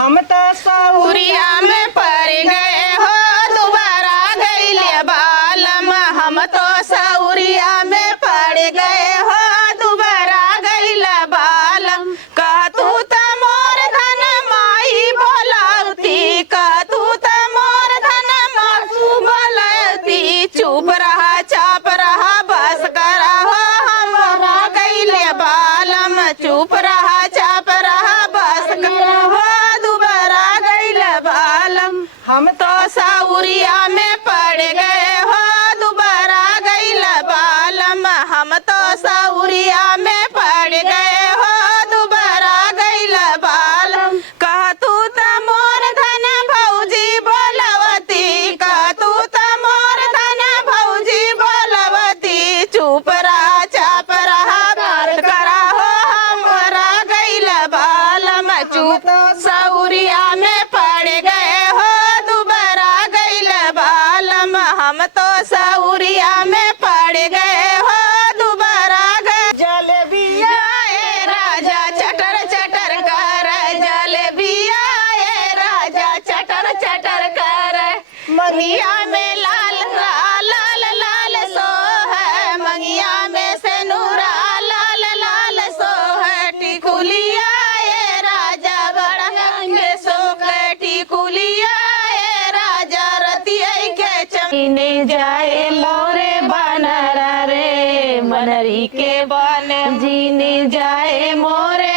हम तो सौरिया में पड़ गए हो दोबारा गईले बालम। हम तो सौरिया में पड़ गए हो दोबारा गईले बालम। कह तू त मोर धन माई बोलावती, कह तू त मोर धन मासू बोलावती। चुप रहा चाप रहा बस करा हो हमरा गईले बालम। चुप रहा चाप रहा बस करा हो दोबारा गईले बालम। हम तो सौरिया में पड़ गए हो दोबारा गईले बालम। हम तो सौरिया में पड़ गए हो दोबारा गईले बालम। कह तू त मोर धन भौजी बोलवती, कह तू त मोर धन भौजी बोलवती। चुप रहा चाप रहा बात करा हो हमरा गईले बालम। चुप सौरिया में पड़ गए हो दोबारा गईले बालम। हम तो सौरिया में पड़ गए हो दोबारा गए। जलेबिया ए राजा चटर चटर कर, जलेबिया ए राजा चटर चटर कर। मंगिया में लाल लाल लाल सो है, मंगिया में से नूरा लाल लाल सो है। टिकुलिया ए राजा बड़ा सो के टिकुलिया ए राजा रतिया के चमने जाए मोरे बनर रे मनरी के बन जीने जाए मोरे